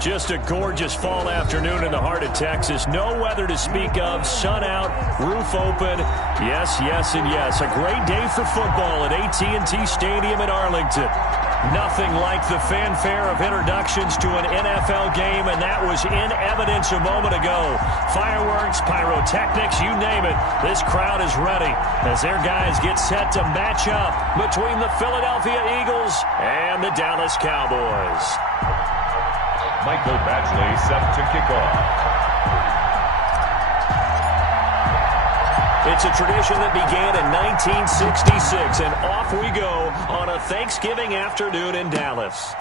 Just a gorgeous fall afternoon in the heart of Texas. No weather to speak of. Sun out, roof open. Yes, yes, and yes. A great day for football at AT&T Stadium in Arlington. Nothing like the fanfare of introductions to an NFL game, and that was in evidence a moment ago. Fireworks, pyrotechnics, you name it. This crowd is ready as their guys get set to match up between the Philadelphia Eagles and the Dallas Cowboys. Michael Badgley set to kick off. It's a tradition that began in 1966, and off we go on a Thanksgiving afternoon in Dallas.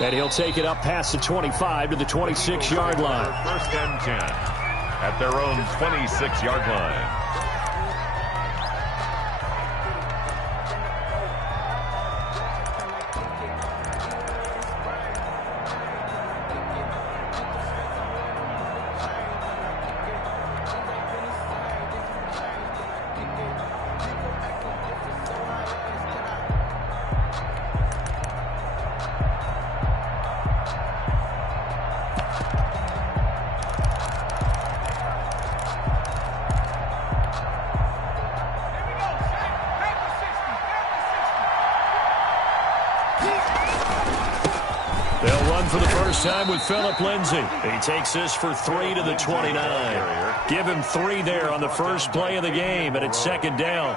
And he'll take it up past the 25 to the 26-yard line. First and 10 at their own 26-yard line. They'll run for the first time with Phillip Lindsay. He takes this for 3 to the 29. Give him 3 there on the first play of the game, and it's second down.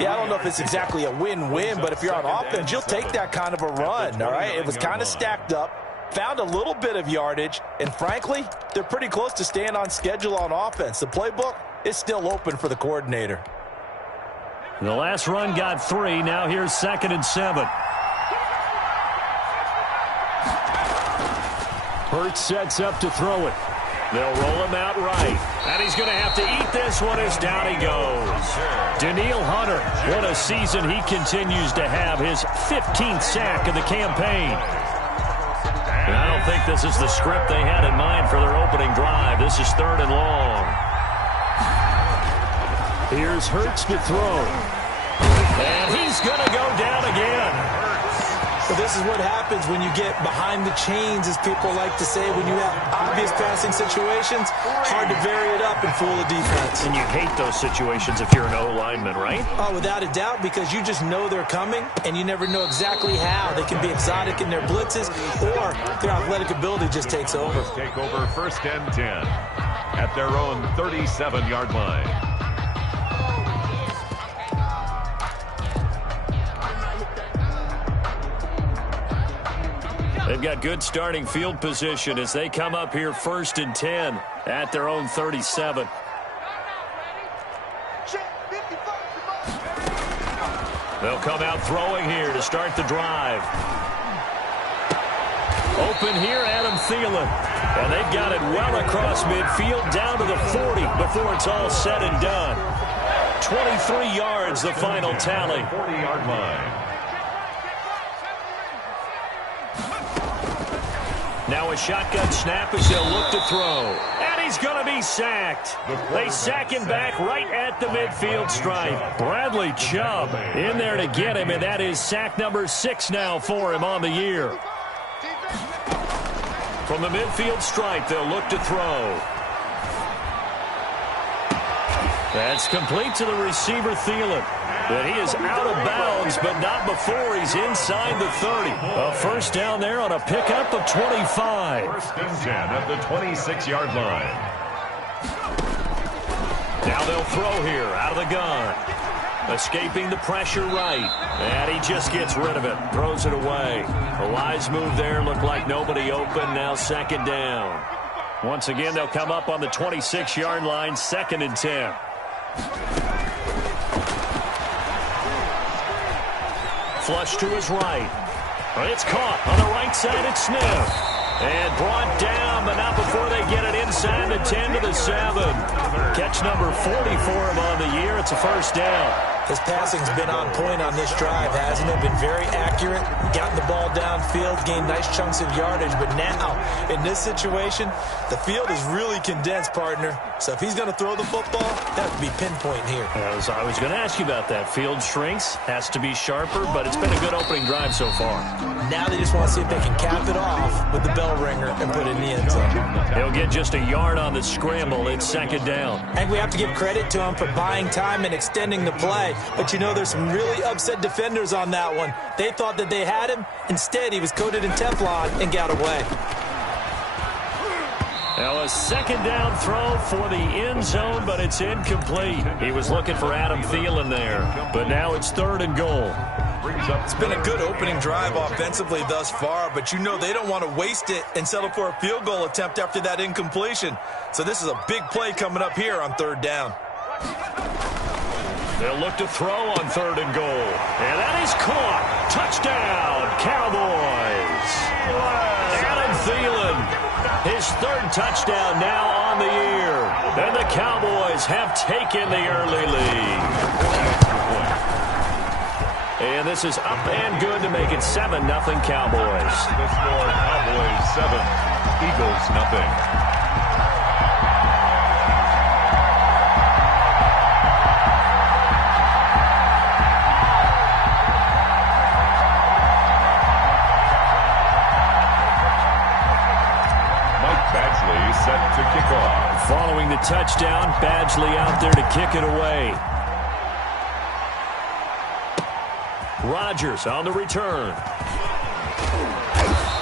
Yeah, I don't know if it's exactly a win-win, but if you're on offense, you'll take that kind of a run, all right? It was kind of stacked up, found a little bit of yardage, and frankly, they're pretty close to staying on schedule on offense. The playbook is still open for the coordinator. The last run got 3. Now here's 2nd and 7. Hurts sets up to throw it. They'll roll him out right. And he's going to have to eat this one as down he goes. Danielle Hunter, what a season he continues to have. His 15th sack of the campaign. And I don't think this is the script they had in mind for their opening drive. This is 3rd and long. Here's Hurts to throw. And he's going to go down again. Well, this is what happens when you get behind the chains, as people like to say. When you have obvious passing situations, hard to vary it up and fool the defense. And you hate those situations if you're an O-lineman, right? Oh, without a doubt, because you just know they're coming, and you never know exactly how. They can be exotic in their blitzes, or their athletic ability just takes over. Take over 1st and 10 at their own 37-yard line. They've got good starting field position as they come up here 1st and 10 at their own 37. They'll come out throwing here to start the drive. Open here, Adam Thielen. And they've got it well across midfield down to the 40 before it's all said and done. 23 yards, the final tally. 40-yard line. Now a shotgun snap as they'll look to throw. And he's going to be sacked. They sack him back right at the midfield stripe. Bradley Chubb in there to get him, and that is sack number 6 now for him on the year. From the midfield stripe, they'll look to throw. That's complete to the receiver, Thielen. But he is out of bounds, but not before he's inside the 30. A first down there on a pickup of 25. 1st and 10 at the 26-yard line. Now they'll throw here out of the gun. Escaping the pressure right. And he just gets rid of it. Throws it away. A wise move there. Looked like nobody open. Now 2nd down. Once again, they'll come up on the 26-yard line. 2nd and 10. Flush to his right. It's caught on the right side at Smith. And brought down, but not before they get it inside the 10 to the 7. Catch number 40 for him on the year. It's a first down. His passing's been on point on this drive, hasn't it? Been very accurate. Gotten the ball downfield, gained nice chunks of yardage, but now In this situation, the field is really condensed, partner. So if he's going to throw the football, that would be pinpoint here. I was going to ask you about that. Field shrinks, has to be sharper, but it's been a good opening drive so far. Now they just want to see if they can cap it off with the bell ringer and put it in the end zone. He'll get just a yard on the scramble. It's second down. And we have to give credit to him for buying time and extending the play. But you know, there's some really upset defenders on that one. They thought that they had him. Instead, he was coated in Teflon and got away. Now a second down throw for the end zone, but it's incomplete. He was looking for Adam Thielen there, but now it's third and goal. It's been a good opening drive offensively thus far, but you know they don't want to waste it and settle for a field goal attempt after that incompletion. So this is a big play coming up here on third down. They'll look to throw on third and goal. And that is caught. Touchdown, Cowboys. Adam Thielen, his third touchdown now on the year. And the Cowboys have taken the early lead. And this is up and good to make it 7-0 Cowboys. The score, Cowboys 7, Eagles nothing. Set to kick off. Following the touchdown, Badgley out there to kick it away. Rodgers on the return.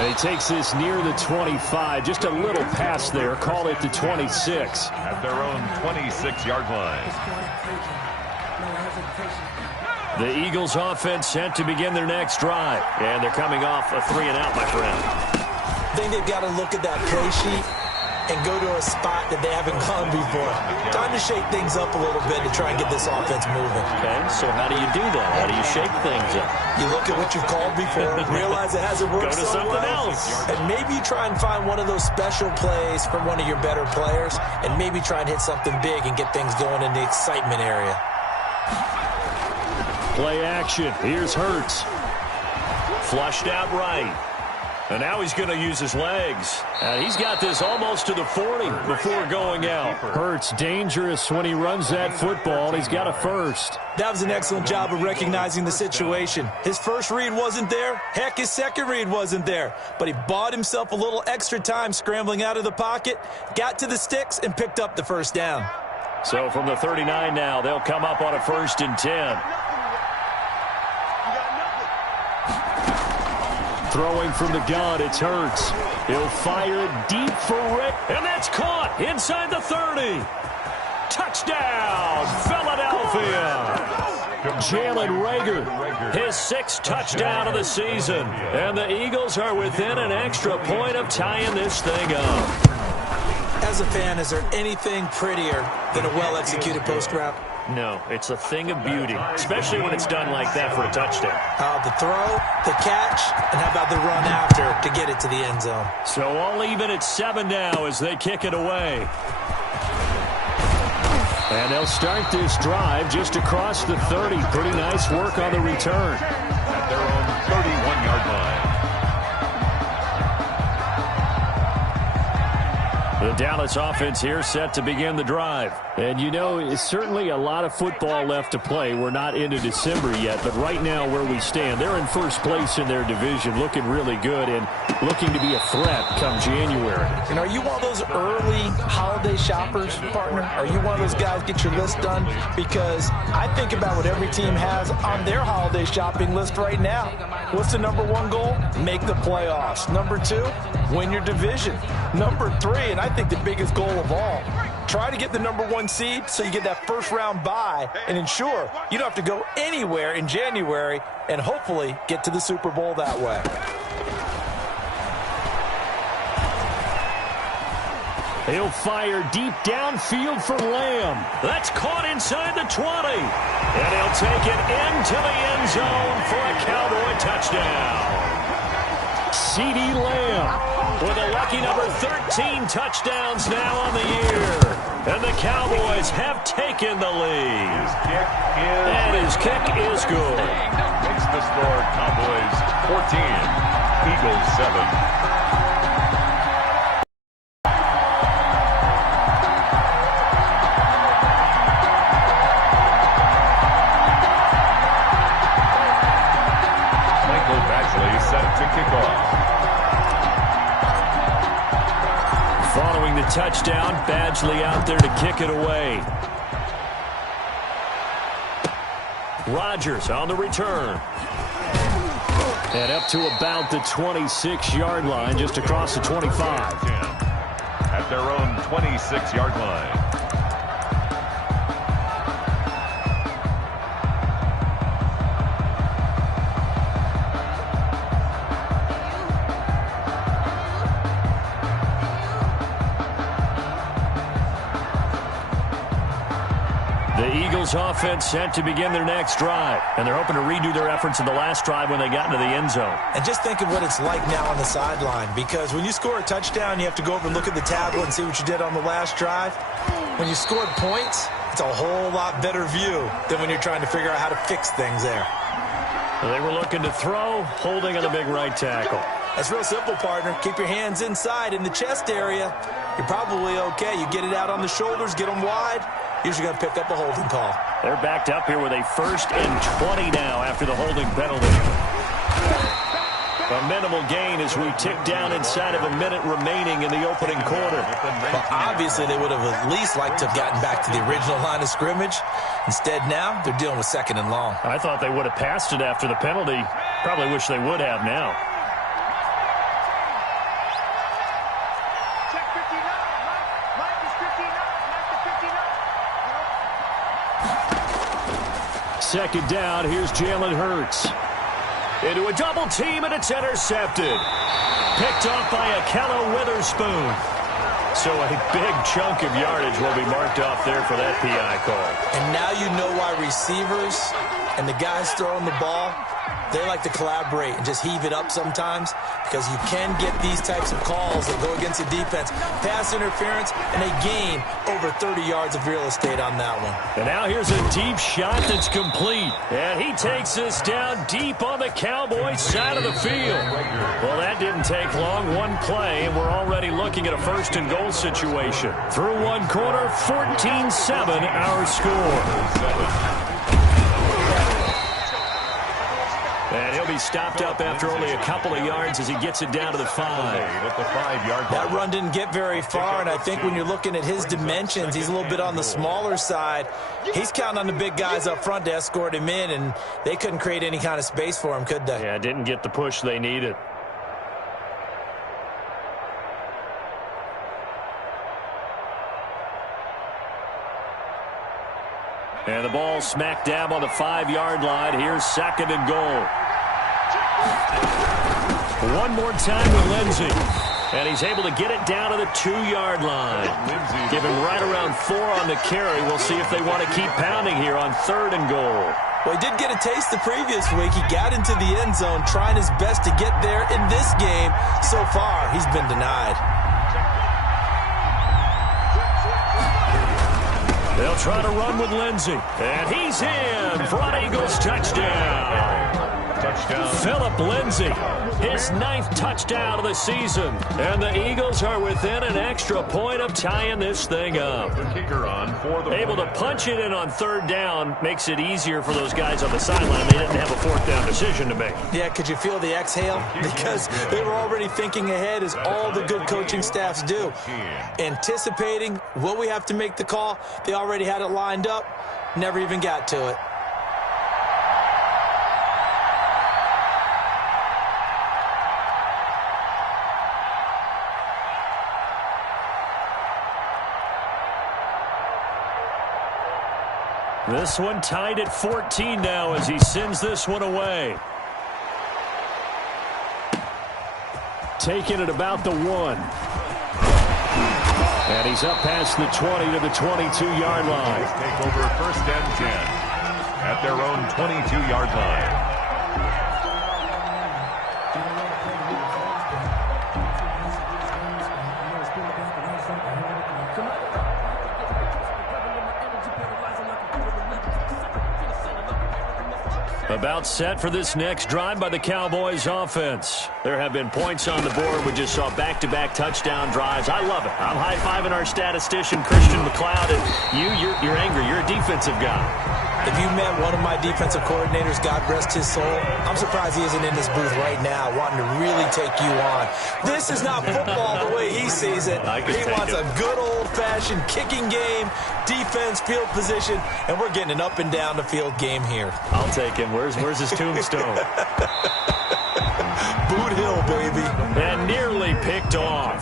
And he takes this near the 25. Just a little pass there. Call it the 26. At their own 26-yard line. The Eagles offense set to begin their next drive. And they're coming off a 3-and-out, my friend. I think they've got to look at that play sheet and go to a spot that they haven't gone before. Time to shake things up a little bit to try and get this offense moving. Okay, so how do you do that? How do you shake things up? You look at what you've called before, realize it hasn't worked Go to so something well, else. and maybe you try and find one of those special plays from one of your better players, and maybe try and hit something big and get things going in the excitement area. Play action. Here's Hurts. Flushed out right. And now he's going to use his legs. And he's got this almost to the 40 before going out. Hurts dangerous when he runs that football. He's got a first. That was an excellent job of recognizing the situation. His first read wasn't there. Heck, his second read wasn't there. But he bought himself a little extra time scrambling out of the pocket, got to the sticks, and picked up the first down. So from the 39 now, they'll come up on a 1st and 10. Throwing from the gun, it's Hurts. He'll fire it deep for Rick. And that's caught inside the 30. Touchdown, Philadelphia. Jalen Reagor, his 6th touchdown of the season. And the Eagles are within an extra point of tying this thing up. As a fan, is there anything prettier than a well-executed post route? No, it's a thing of beauty, especially when it's done like that for a touchdown. The throw, the catch, and how about the run after to get it to the end zone? So all even at 7 now as they kick it away. And they'll start this drive just across the 30. Pretty nice work on the return. At their own 31-yard line. The Dallas offense here set to begin the drive. And, you know, it's certainly a lot of football left to play. We're not into December yet, but right now where we stand, they're in first place in their division, looking really good and looking to be a threat come January. And are you one of those early holiday shoppers, partner? Are you one of those guys get your list done? Because I think about what every team has on their holiday shopping list right now. What's the number 1 goal? Make the playoffs. Number 2, win your division. Number 3, and I think the biggest goal of all, try to get the number 1 seed so you get that first-round bye and ensure you don't have to go anywhere in January and hopefully get to the Super Bowl that way. He'll fire deep downfield for Lamb. That's caught inside the 20. And he'll take it into the end zone for a Cowboy touchdown. CeeDee Lamb with a lucky number 13 touchdowns now on the year. And the Cowboys have taken the lead. His kick is good. Makes the score Cowboys 14, Eagles 7. following the touchdown. Badgley out there to kick it away. Rodgers on the return. And up to about the 26-yard line, just across the 25. At their own 26-yard line. Offense set to begin their next drive, and they're hoping to redo their efforts in the last drive when they got into the end zone. And just think of what it's like now on the sideline, because when you score a touchdown, you have to go over and look at the tablet and see what you did on the last drive. When you scored points, it's a whole lot better view than when you're trying to figure out how to fix things there. They were looking to throw, holding on the big right tackle. That's real simple, partner. Keep your hands inside in the chest area. You're probably okay. You get it out on the shoulders, get them wide. Usually going to pick up a holding call. They're backed up here with a 1st and 20 now after the holding penalty. A minimal gain as we tick down inside of a minute remaining in the opening quarter. Well, obviously, they would have at least liked to have gotten back to the original line of scrimmage. Instead, now, they're dealing with 2nd and long. I thought they would have passed it after the penalty. Probably wish they would have now. Second down, here's Jalen Hurts. Into a double team, and it's intercepted. Picked off by Akello Witherspoon. So a big chunk of yardage will be marked off there for that PI call. And now you know why receivers and the guys throwing the ball, they like to collaborate and just heave it up sometimes, because you can get these types of calls that go against the defense. Pass interference, and they gain over 30 yards of real estate on that one. And now here's a deep shot that's complete. And he takes this down deep on the Cowboys side of the field. Well, that didn't take long. One play, and we're already looking at a 1st and goal situation. Through one quarter, 14-7 our score. And he'll be stopped up after only a couple of yards as he gets it down to the 5. At the 5-yard line. That run didn't get very far, and I think when you're looking at his dimensions, he's a little bit on the smaller side. He's counting on the big guys up front to escort him in, and they couldn't create any kind of space for him, could they? Yeah, didn't get the push they needed. And the ball smack dab on the 5-yard line. Here's 2nd and goal. One more time with Lindsey. And he's able to get it down to the 2-yard line. Give him right around 4 on the carry. We'll see if they want to keep pounding here on 3rd and goal. Well, he did get a taste the previous week. He got into the end zone, trying his best to get there in this game. So far, he's been denied. They'll try to run with Lindsey. And he's in for an Eagles touchdown. Phillip Lindsay, his 9th touchdown of the season. And the Eagles are within an extra point of tying this thing up. Able to punch it in on 3rd down makes it easier for those guys on the sideline. They didn't have a 4th down decision to make. Yeah, could you feel the exhale? Because they were already thinking ahead, as all the good coaching staffs do. Anticipating, will we have to make the call? They already had it lined up, never even got to it. This one tied at 14 now as he sends this one away. Taking it about the 1. And he's up past the 20 to the 22-yard line. Take over 1st and 10 at their own 22-yard line. About set for this next drive by the Cowboys offense. There have been points on the board. We just saw back-to-back touchdown drives. I love it. I'm high-fiving our statistician, Christian McLeod. And you're angry. You're a defensive guy. If you met one of my defensive coordinators, God rest his soul, I'm surprised he isn't in this booth right now wanting to really take you on. This is not football the way he sees it. He wants a good old-fashioned kicking game, defense, field position, and we're getting an up-and-down-the-field game here. I'll take him. Where's his tombstone? Boot Hill, baby. And nearly picked off.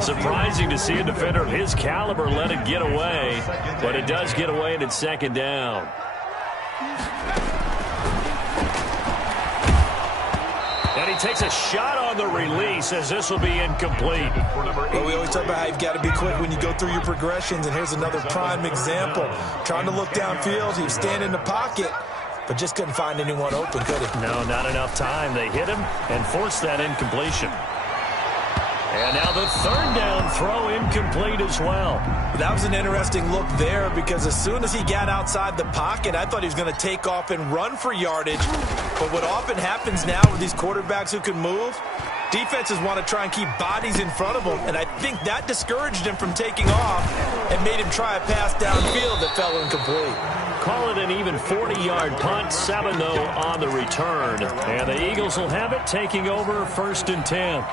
Surprising to see a defender of his caliber let it get away, but it does get away and it's second down. And he takes a shot on the release as this will be incomplete. Well, we always talk about how you've got to be quick when you go through your progressions, and here's another prime example. Trying to look downfield, he was standing in the pocket, but just couldn't find anyone open, could he? No, not enough time. They hit him and forced that incompletion. And now the third down throw incomplete as well. That was an interesting look there because as soon as he got outside the pocket, I thought he was going to take off and run for yardage. But what often happens now with these quarterbacks who can move, defenses want to try and keep bodies in front of them, and I think that discouraged him from taking off and made him try a pass downfield that fell incomplete. Call it an even 40-yard punt, 7 though on the return. And the Eagles will have it, taking over 1st and 10.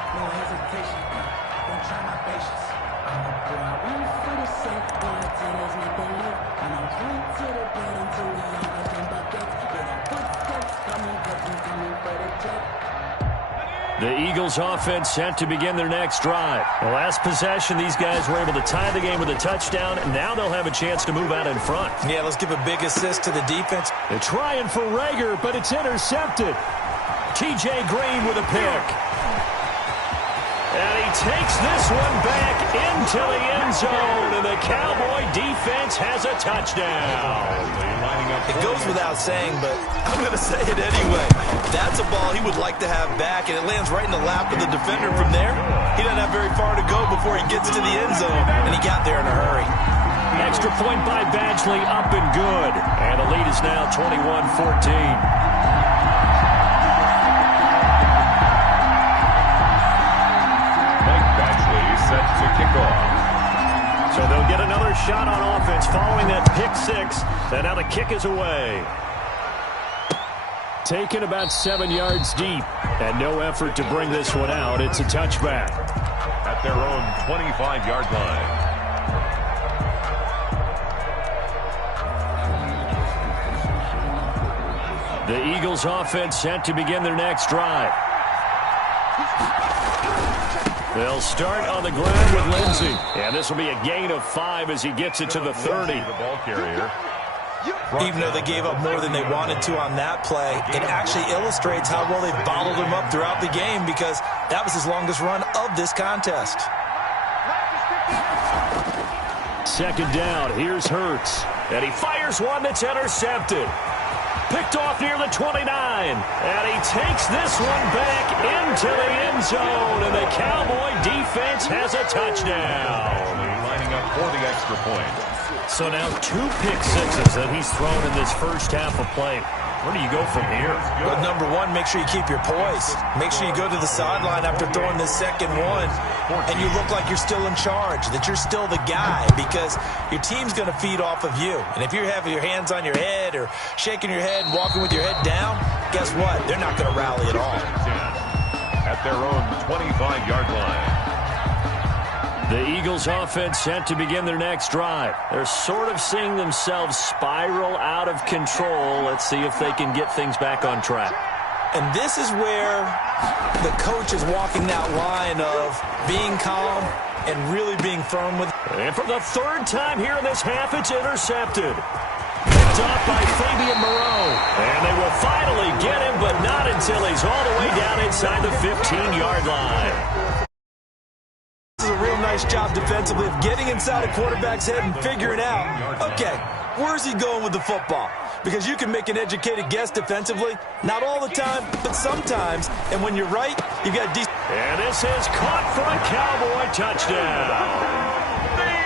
The Eagles offense set to begin their next drive. The last possession, these guys were able to tie the game with a touchdown, and now they'll have a chance to move out in front. Yeah, let's give a big assist to the defense. They're trying for Rager, but it's intercepted. T.J. Green with a pick. And he takes this one back into the end zone, and the Cowboy defense has a touchdown. It goes without saying, but I'm going to say it anyway. That's a ball he would like to have back, and it lands right in the lap of the defender from there. He doesn't have very far to go before he gets to the end zone, and he got there in a hurry. Extra point by Badgley, up and good. And the lead is now 21-14. Set to kick off. So they'll get another shot on offense following that pick six. And now the kick is away. Taken about 7 yards deep. And no effort to bring this one out. It's a touchback. At their own 25-yard line. The Eagles offense set to begin their next drive. They'll start on the ground with Lindsey. And this will be a gain of 5 as he gets it to the 30. The ball carrier. Even though they gave up more than they wanted to on that play, it actually illustrates how well they bottled him up throughout the game because that was his longest run of this contest. Second down, here's Hurts. And he fires one that's intercepted. Picked off near the 29. And he takes this one back into the end zone. And the Cowboy defense has a touchdown. Lining up for the extra point. So now 2 pick sixes that he's thrown in this first half of play. Where do you go from here? Well, number one, make sure you keep your poise. Make sure you go to the sideline after throwing this second one, and you look like you're still in charge, that you're still the guy, because your team's going to feed off of you. And if you're having your hands on your head or shaking your head and walking with your head down, guess what? They're not going to rally at all. At their own 25-yard line. The Eagles offense set to begin their next drive. They're sort of seeing themselves spiral out of control. Let's see if they can get things back on track. And this is where the coach is walking that line of being calm and really being firm with. And for the third time here in this half, it's intercepted. Picked off by Fabian Moreau. And they will finally get him, but not until he's all the way down inside the 15-yard line. This is a real nice job defensively of getting inside a quarterback's head and figuring out, okay, where's he going with the football? Because you can make an educated guess defensively, not all the time, but sometimes. And when you're right, you've got decent. And this is caught for a Cowboy touchdown.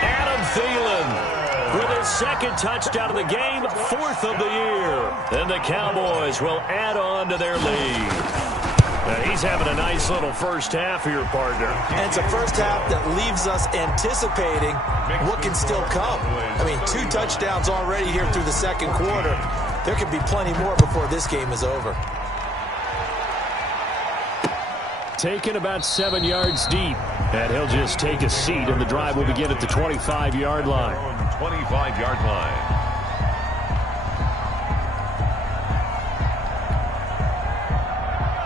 Adam Thielen with his second touchdown of the game, 4th of the year. And the Cowboys will add on to their lead. He's having a nice little first half here, partner. And it's a first half that leaves us anticipating what can still come. I mean, 2 touchdowns already here through the second quarter. There could be plenty more before this game is over. Taken about 7 yards deep. And he'll just take a seat, and the drive will begin at the 25-yard line. 25-yard line.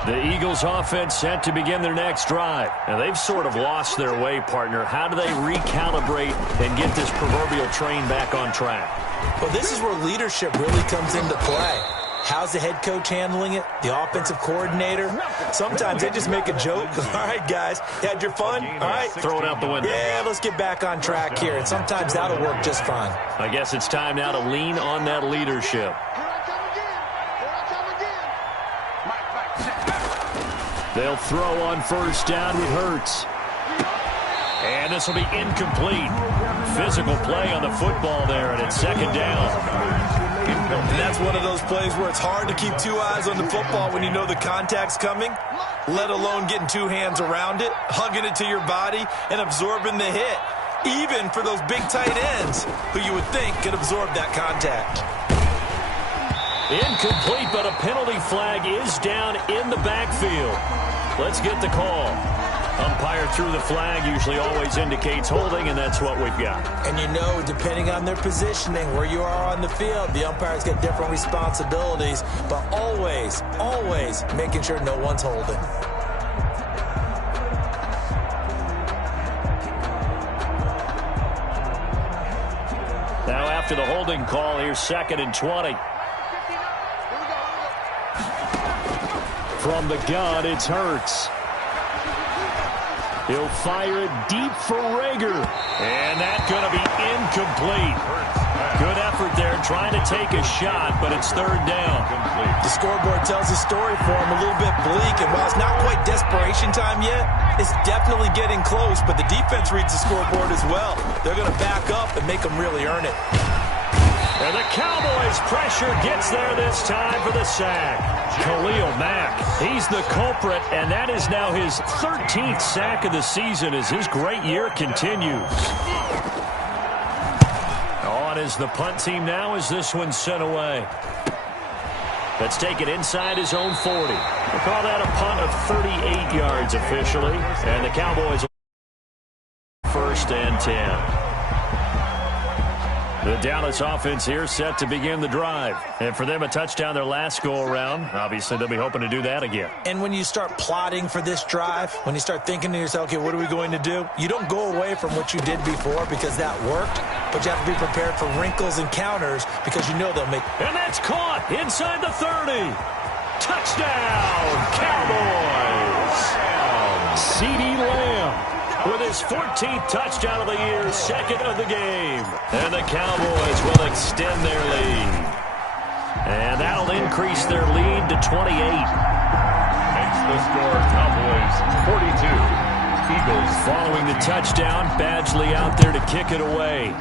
The Eagles offense set to begin their next drive. And they've sort of lost their way, partner. How do they recalibrate and get this proverbial train back on track? Well, this is where leadership really comes into play. How's the head coach handling it? The offensive coordinator? Sometimes they just make a joke. All right, guys, you had your fun? All right. Throw it out the window. Yeah, let's get back on track here. And sometimes that'll work just fine. I guess it's time now to lean on that leadership. They'll throw on first down with Hurts. And this will be incomplete. Physical play on the football there, and it's second down. And that's one of those plays where it's hard to keep 2 eyes on the football when you know the contact's coming, let alone getting 2 hands around it, hugging it to your body, and absorbing the hit, even for those big tight ends who you would think could absorb that contact. Incomplete, but a penalty flag is down in the backfield. Let's get the call. Umpire threw the flag, usually always indicates holding, and that's what we've got. And you know, depending on their positioning, where you are on the field, the umpires get different responsibilities, but always, always making sure no one's holding. Now after the holding call, here's 2nd and 20. From the gun, it's Hurts. He'll fire it deep for Rager. And that's going to be incomplete. Good effort there, trying to take a shot, but it's 3rd down. The scoreboard tells a story for him, a little bit bleak, and while it's not quite desperation time yet, it's definitely getting close, but the defense reads the scoreboard as well. They're going to back up and make them really earn it. And the Cowboys' pressure gets there this time for the sack. Khalil Mack, he's the culprit, and that is now his 13th sack of the season as his great year continues. On is the punt team now as this one's sent away. Let's take it inside his own 40. We'll call that a punt of 38 yards officially, and the Cowboys 1st and 10. The Dallas offense here set to begin the drive. And for them, a touchdown their last go-around. Obviously, they'll be hoping to do that again. And when you start plotting for this drive, when you start thinking to yourself, okay, what are we going to do? You don't go away from what you did before because that worked, but you have to be prepared for wrinkles and counters because you know they'll make. And that's caught inside the 30. Touchdown, Cowboys. CeeDee Lamb with his 14th touchdown of the year, 2nd of the game. And the Cowboys will extend their lead. And that'll increase their lead to 28. Makes the score Cowboys 42. Eagles following the touchdown. Badgley out there to kick it away.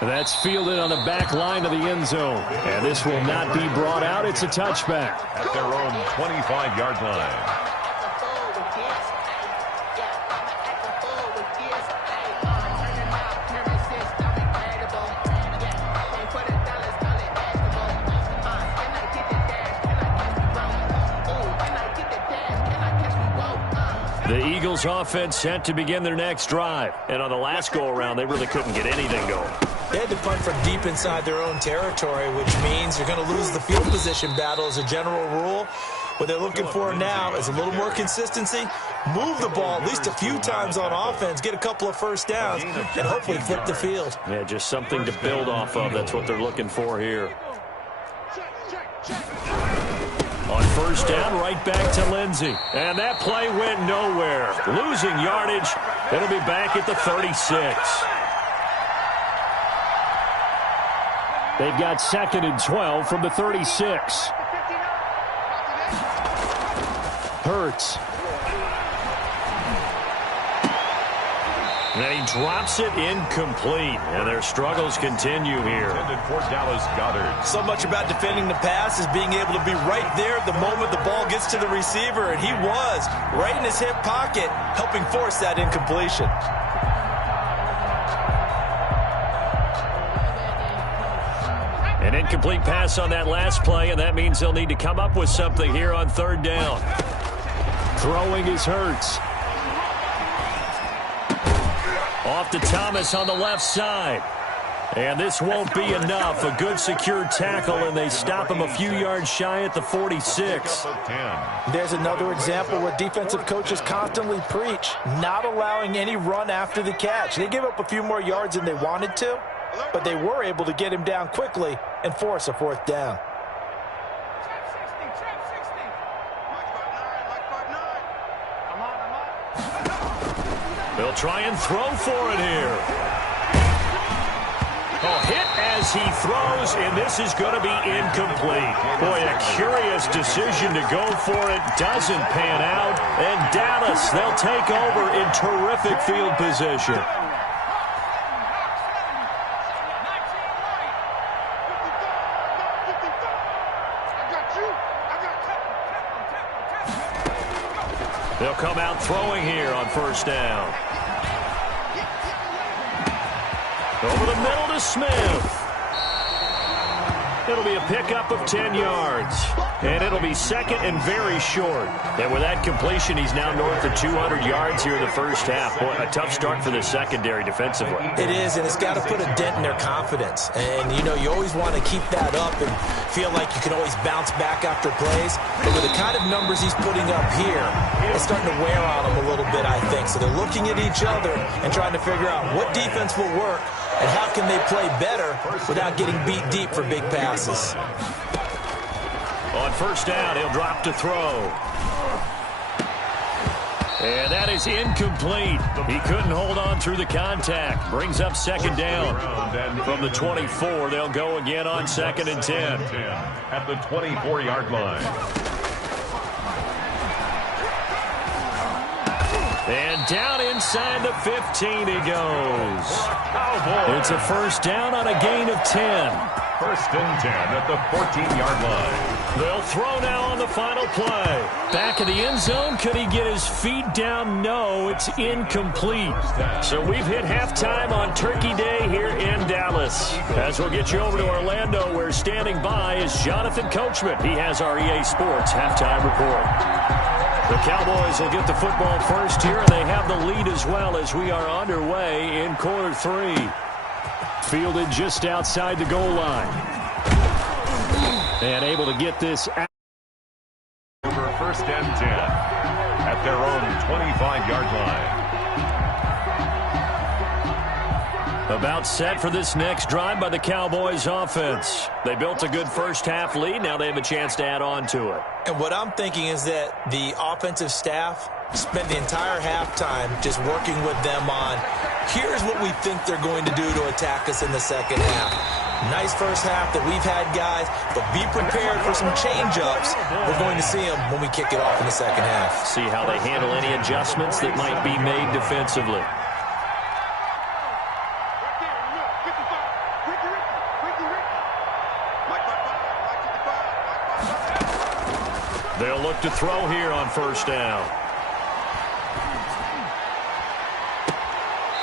That's fielded on the back line of the end zone. And this will not be brought out. It's a touchback. At their own 25-yard line. The Eagles offense set to begin their next drive. And on the last go-around, they really couldn't get anything going. They had to punt from deep inside their own territory, which means you're going to lose the field position battle as a general rule. What they're looking for now is a little more consistency, move the ball at least a few times on offense, get a couple of first downs, and hopefully flip the field. Yeah, just something to build off of. That's what they're looking for here. On first down, right back to Lindsey. And that play went nowhere. Losing yardage. It'll be back at the 36. They've got 2nd and 12 from the 36. Hurts. And he drops it incomplete. And their struggles continue here. For Dallas Goedert. So much about defending the pass is being able to be right there at the moment the ball gets to the receiver. And he was right in his hip pocket, helping force that incompletion. An incomplete pass on that last play, and that means they'll need to come up with something here on third down. Throwing is Hurts. Off to Thomas on the left side. And this won't be enough. A good secure tackle, and they stop him a few yards shy at the 46. There's another example where defensive coaches constantly preach, not allowing any run after the catch. They give up a few more yards than they wanted to, but they were able to get him down quickly and force a fourth down. They'll try and throw for it here. Oh, hit as he throws, and this is going to be incomplete. Boy, a curious decision to go for it. Doesn't pan out. And Dallas, they'll take over in terrific field position. They'll come out throwing here on first down. Over the middle to Smith. It'll be a pickup of 10 yards. And it'll be second and very short. And with that completion, he's now north of 200 yards here in the first half. Boy, a tough start for the secondary defensively. It is, and it's got to put a dent in their confidence. And, you know, you always want to keep that up and feel like you can always bounce back after plays. But with the kind of numbers he's putting up here, it's starting to wear on them a little bit, I think. So they're looking at each other and trying to figure out what defense will work and how can they play better without getting beat deep for big passes. On first down, he'll drop to throw. And that is incomplete. He couldn't hold on through the contact. Brings up second down. From the 24, they'll go again on second and 10. At the 24-yard line. And down inside the 15 he goes. It's a first down on a gain of 10. First and 10 at the 14-yard line. They'll throw now on the final play. Back of the end zone. Could he get his feet down? No, it's incomplete. So we've hit halftime on Turkey Day here in Dallas. As we'll get you over to Orlando, where standing by is Jonathan Coachman. He has our EA Sports halftime report. The Cowboys will get the football first here, and they have the lead as well as we are underway in quarter three. Fielded just outside the goal line. And able to get this out. Over first and 10 at their own 25-yard line. About set for this next drive by the Cowboys offense. They built a good first half lead. Now they have a chance to add on to it. And what I'm thinking is that the offensive staff spent the entire halftime just working with them on, here's what we think they're going to do to attack us in the second half. Nice first half that we've had, guys, but be prepared for some change-ups. We're going to see them when we kick it off in the second half. See how they handle any adjustments that might be made defensively. They'll look to throw here on first down.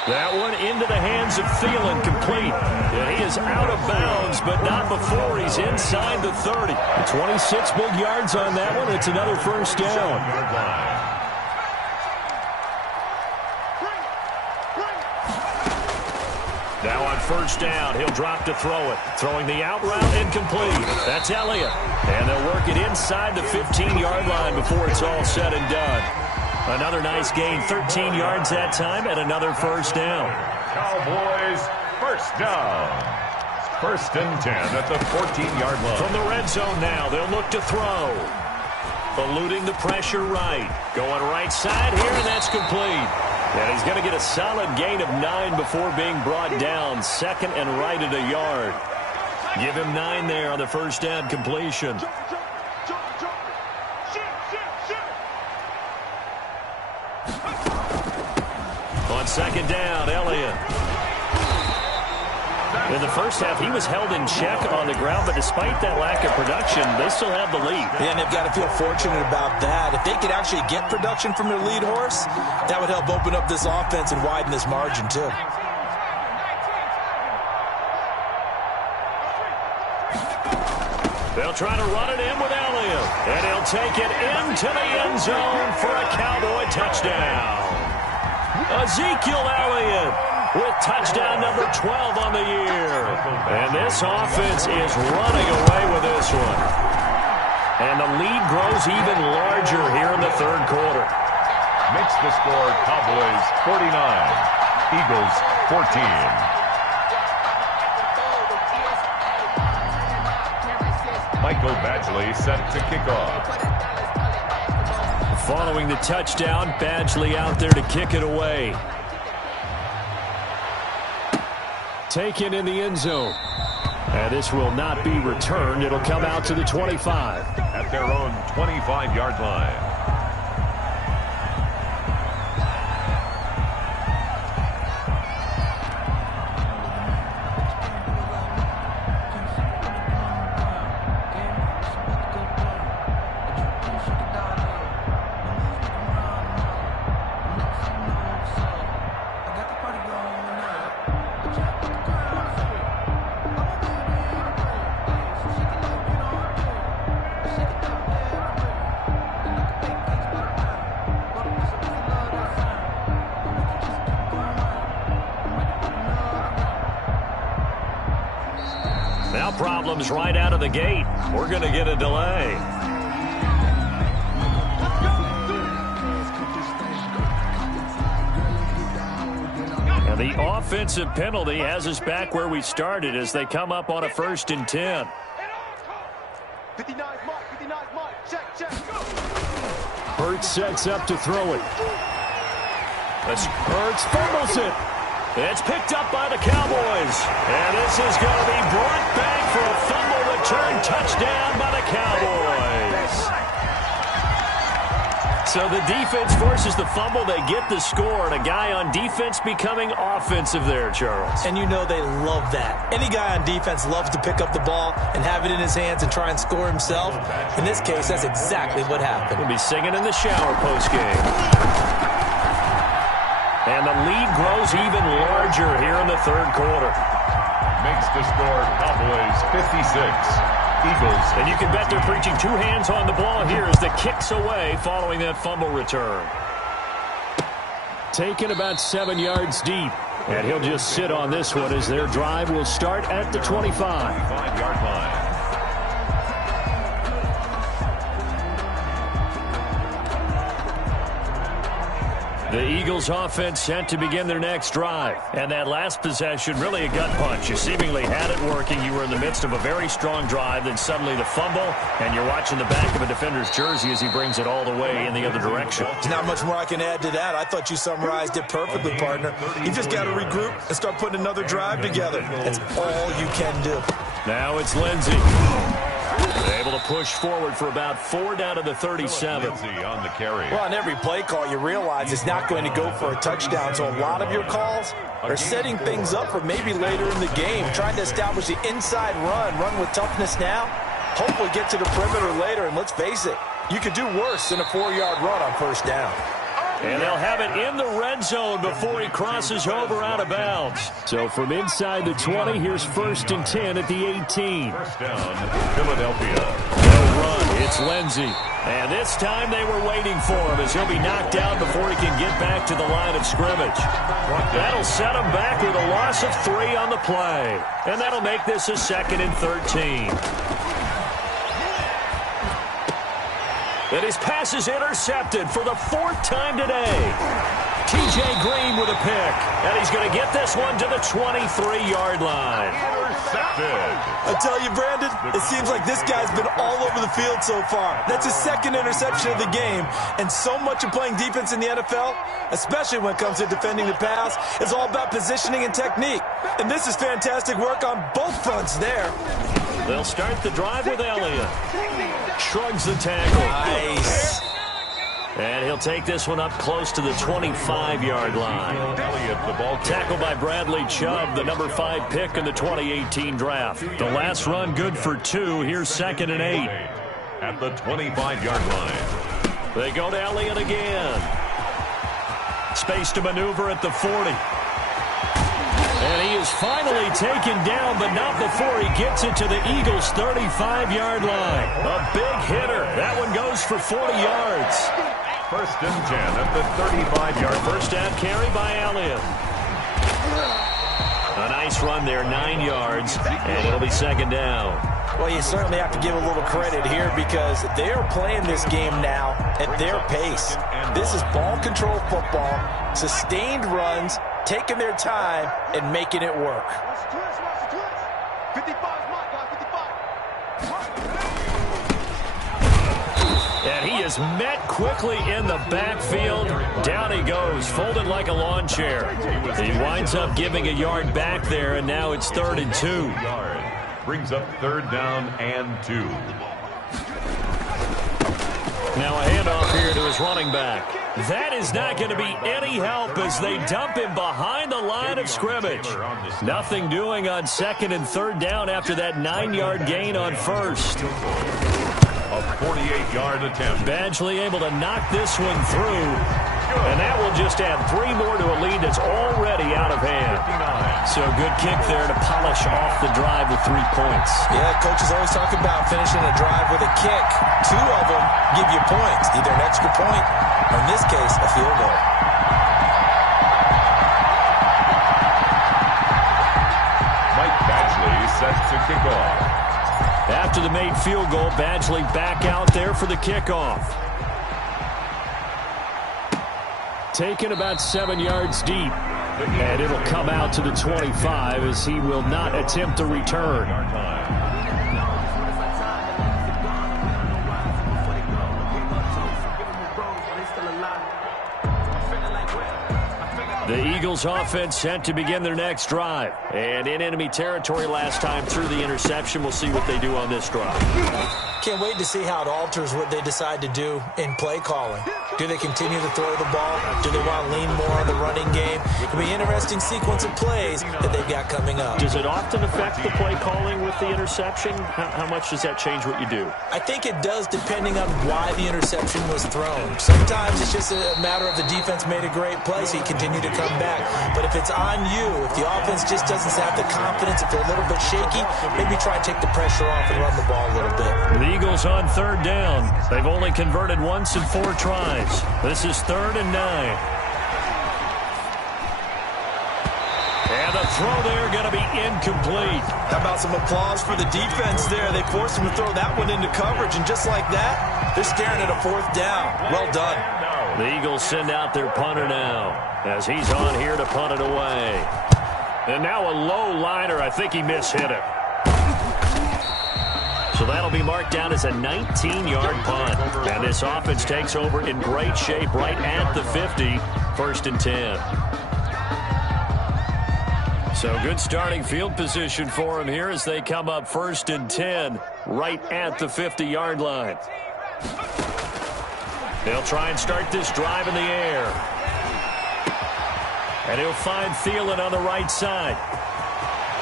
That one into the hands of Thielen, complete. And he is out of bounds, but not before he's inside the 30. 26 big yards on that one. It's another first down. Now on first down, he'll drop to throw it. Throwing the out route, incomplete. That's Elliott. And they'll work it inside the 15-yard line before it's all said and done. Another nice gain, 13 yards that time, and another first down. Cowboys, first down. First and 10 at the 14-yard line. From the red zone now, they'll look to throw. Eluding the pressure right. Going right side here, and that's complete. And he's going to get a solid gain of 9 before being brought down. Second and right at a yard. Give him 9 there on the first down completion. On on second down. Elliott. In the first half, he was held in check on the ground, but despite that lack of production, they still have the lead. Yeah, and they've got to feel fortunate about that. If they could actually get production from their lead horse, that would help open up this offense and widen this margin, too. They'll try to run it in with Elliott, and he'll take it into the end zone for a Cowboy touchdown. Ezekiel Elliott with touchdown number 12 on the year. And this offense is running away with this one. And the lead grows even larger here in the third quarter. Makes the score Cowboys 49, Eagles 14. Michael Badgley set to kick off. Following the touchdown, Badgley out there to kick it away. Taken in the end zone. And this will not be returned. It'll come out to the 25. At their own 25-yard line. Now problems right out of the gate. We're going to get a delay. And the offensive penalty has us back where we started as they come up on a 1st and 10. 59 mark, check. Hurts sets up to throw it. Hurts fumbles it. It's picked up by the Cowboys. And this is going to be brought back for a fumble return touchdown by the Cowboys. So the defense forces the fumble. They get the score, and a guy on defense becoming offensive there, Charles. And you know they love that. Any guy on defense loves to pick up the ball and have it in his hands and try and score himself. In this case, that's exactly what happened. We'll be singing in the shower postgame. And the lead grows even larger here in the third quarter. Makes the score Cowboys 56. Eagles. And you can bet they're preaching two hands on the ball here as the kick's away following that fumble return. Taken about 7 yards deep. And he'll just sit on this one as their drive will start at the 25. 25-yard line. The Eagles offense set to begin their next drive. And that last possession, really a gut punch. You seemingly had it working. You were in the midst of a very strong drive. Then suddenly the fumble, and you're watching the back of a defender's jersey as he brings it all the way in the other direction. There's not much more I can add to that. I thought you summarized it perfectly, partner. You just got to regroup and start putting another drive together. That's all you can do. Now it's Lindsey. Able to push forward for about 4 down to the 37. On the carry. Well, on every play call, you realize it's not going to go for a touchdown. So a lot of your calls are setting things up for maybe later in the game, trying to establish the inside run with toughness now. Hopefully get to the perimeter later, and let's face it, you could do worse than a 4-yard run on first down. And they'll have it in the red zone before he crosses over out of bounds. So from inside the 20, here's 1st and 10 at the 18. First down, Philadelphia. No run, it's Lindsey. And this time they were waiting for him as he'll be knocked down before he can get back to the line of scrimmage. That'll set him back with a loss of 3 on the play. And that'll make this a 2nd and 13. And his pass is intercepted for the 4th time today. T.J. Green with a pick. And he's going to get this one to the 23-yard line. Intercepted. I tell you, Brandon, it seems like this guy's been all over the field so far. That's his 2nd interception of the game. And so much of playing defense in the NFL, especially when it comes to defending the pass, is all about positioning and technique. And this is fantastic work on both fronts there. They'll start the drive with Elliott. Shrugs the tackle. Nice. And he'll take this one up close to the 25-yard line. Tackled by Bradley Chubb, the number 5 pick in the 2018 draft. The last run good for 2. Here's 2nd and 8. At the 25-yard line. They go to Elliott again. Space to maneuver at the 40. And he is finally taken down, but not before he gets it to the Eagles' 35-yard line. A big hitter. That one goes for 40 yards. 1st and 10 at the 35-yard. First down carry by Elliott. A nice run there, 9 yards, and it'll be 2nd down. Well, you certainly have to give a little credit here because they're playing this game now at their pace. This is ball control football, sustained runs, taking their time and making it work. 55 Mike, guys, 55. And he is met quickly in the backfield. Down he goes, folded like a lawn chair. He winds up giving a yard back there, and now it's 3rd and 2. Brings up 3rd down and 2. Now a handoff here to his running back. That is not going to be any help as they dump him behind the line of scrimmage. Nothing doing on 2nd and 3rd down after that 9-yard gain on 1st. A 48-yard attempt. Badgley able to knock this one through. And that will just add 3 more to a lead that's already out of hand. So good kick there to polish off the drive with 3 points. Yeah, coaches always talk about finishing a drive with a kick. 2 of them give you points, either an extra point or, in this case, a field goal. Mike Badgley set to kick off. After the made field goal, Badgley back out there for the kickoff. Taken about 7 yards deep. And it'll come out to the 25 as he will not attempt a return. The Eagles offense set to begin their next drive. And in enemy territory last time through the interception. We'll see what they do on this drive. Can't wait to see how it alters what they decide to do in play calling. Do they continue to throw the ball? Do they want to lean more on the running game? It'll be an interesting sequence of plays that they've got coming up. Does it often affect the play calling with the interception? How much does that change what you do? I think it does depending on why the interception was thrown. Sometimes it's just a matter of the defense made a great play, so you continue to come back. But if it's on you, if the offense just doesn't have the confidence, if they're a little bit shaky, maybe try and take the pressure off and run the ball a little bit. The Eagles on 3rd down. They've only converted once in 4 tries. This is 3rd and 9. And the throw there going to be incomplete. How about some applause for the defense there? They forced him to throw that one into coverage, and just like that, they're staring at a 4th down. Well done. The Eagles send out their punter now as he's on here to punt it away. And now a low liner. I think he mishit it. So that'll be marked down as a 19-yard punt. And this offense takes over in great shape right at the 50, 1st and 10. So good starting field position for him here as they come up 1st and 10 right at the 50-yard line. They'll try and start this drive in the air. And he'll find Thielen on the right side.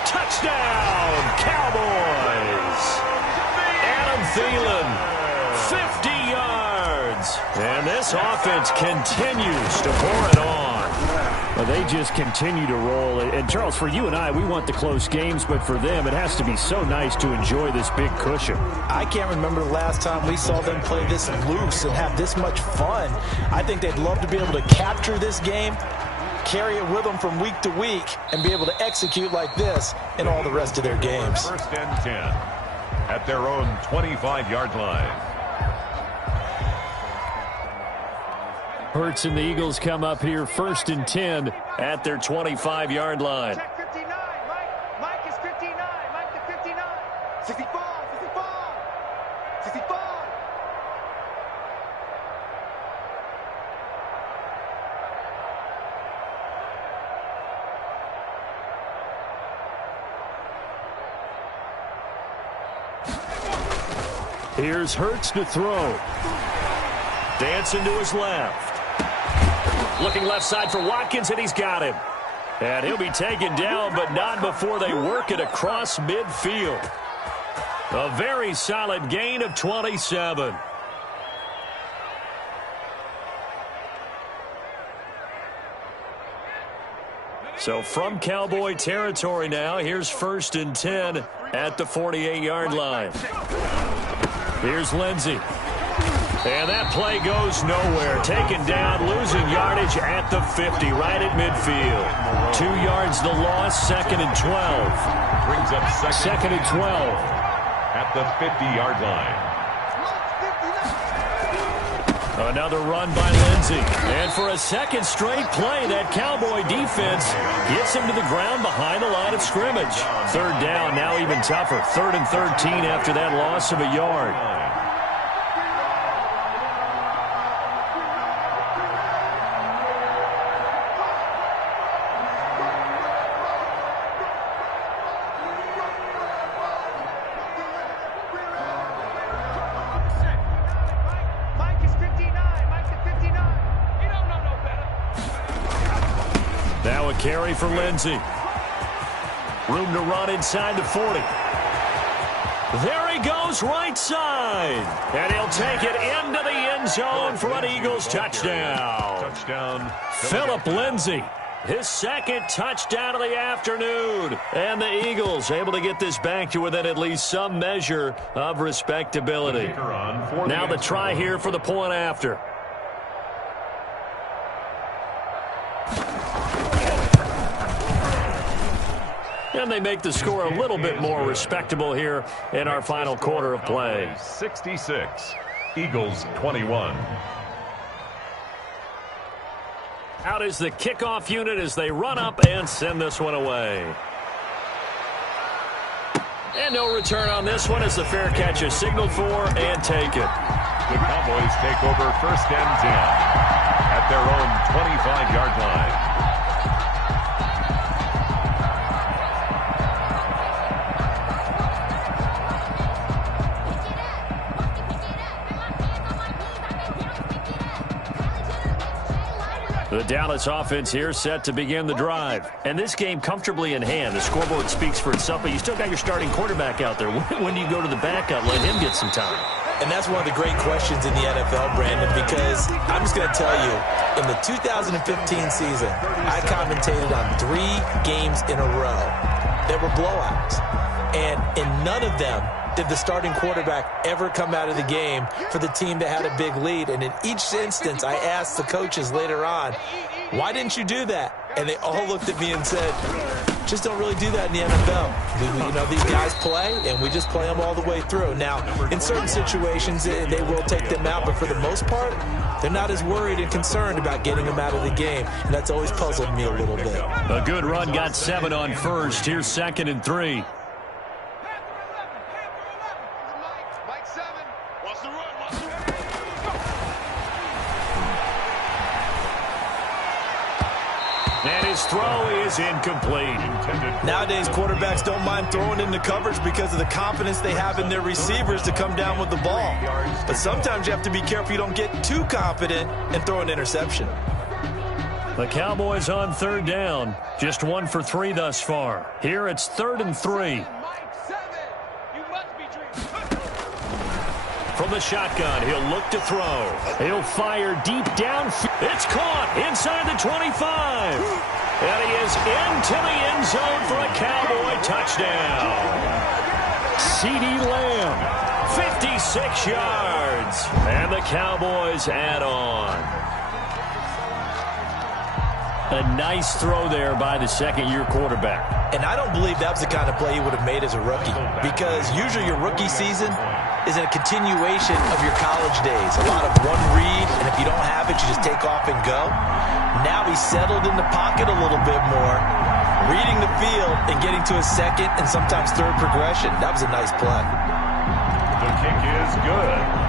Touchdown, Cowboys! Thielen, 50 yards. And this offense continues to pour it on. Well, they just continue to roll. And, Charles, for you and I, we want the close games, but for them, it has to be so nice to enjoy this big cushion. I can't remember the last time we saw them play this loose and have this much fun. I think they'd love to be able to capture this game, carry it with them from week to week, and be able to execute like this in all the rest of their games. 1st and 10. At their own 25-yard line. Hurts and the Eagles come up here 1st and 10 at their 25-yard line. Check 59, Mike. Mike is 59. Mike to 59. 65, 65, 65. Here's Hurts to throw. Dancing to his left. Looking left side for Watkins, and he's got him. And he'll be taken down, but not before they work it across midfield. A very solid gain of 27. So from Cowboy territory now, here's 1st and 10 at the 48-yard line. Here's Lindsey. And that play goes nowhere. Taken down, losing yardage at the 50, right at midfield. 2 yards the loss, 2nd and 12. Brings up second and 12. At the 50-yard line. Another run by Lindsey. And for a second straight play, that Cowboy defense gets him to the ground behind the line of scrimmage. 3rd down, now even tougher. 3rd and 13 after that loss of a yard. Now a carry for Lindsey. Room to run inside the 40. There he goes, right side. And he'll take it into the end zone for an Eagles touchdown. Touchdown. Philip Lindsey, his 2nd touchdown of the afternoon. And the Eagles able to get this back to within at least some measure of respectability. Now the try here for the point after. And they make the score a little bit more respectable here in our final quarter of play. 66, Eagles 21. Out is the kickoff unit as they run up and send this one away. And no return on this one as the fair catch is signaled for and taken. The Cowboys take over 1st and 10 at their own 25-yard line. The Dallas offense here set to begin the drive. And this game comfortably in hand. The scoreboard speaks for itself, but you still got your starting quarterback out there. When do you go to the backup, let him get some time? And that's one of the great questions in the NFL, Brandon, because I'm just going to tell you, in the 2015 season, I commentated on 3 games in a row that were blowouts. And in none of them did the starting quarterback ever come out of the game for the team that had a big lead. And in each instance, I asked the coaches later on, why didn't you do that? And they all looked at me and said, just don't really do that in the NFL. These guys play, and we just play them all the way through. Now, in certain situations, they will take them out, but for the most part, they're not as worried and concerned about getting them out of the game, and that's always puzzled me a little bit. A good run got 7 on 1st. Here's 2nd and 3. And his throw is incomplete. Nowadays, quarterbacks don't mind throwing into coverage because of the confidence they have in their receivers to come down with the ball. But sometimes you have to be careful you don't get too confident and throw an interception. The Cowboys on 3rd down. Just 1 for 3 thus far. Here it's 3rd and 3. From the shotgun, he'll look to throw. He'll fire deep down. It's caught inside the 25. And he is into the end zone for a Cowboy touchdown. CeeDee Lamb, 56 yards. And the Cowboys add on. A nice throw there by the 2nd-year quarterback. And I don't believe that was the kind of play he would have made as a rookie, because usually your rookie season is a continuation of your college days. A lot of one read, and if you don't have it, you just take off and go. Now he's settled in the pocket a little bit more, reading the field and getting to his 2nd and sometimes 3rd progression. That was a nice play. The kick is good.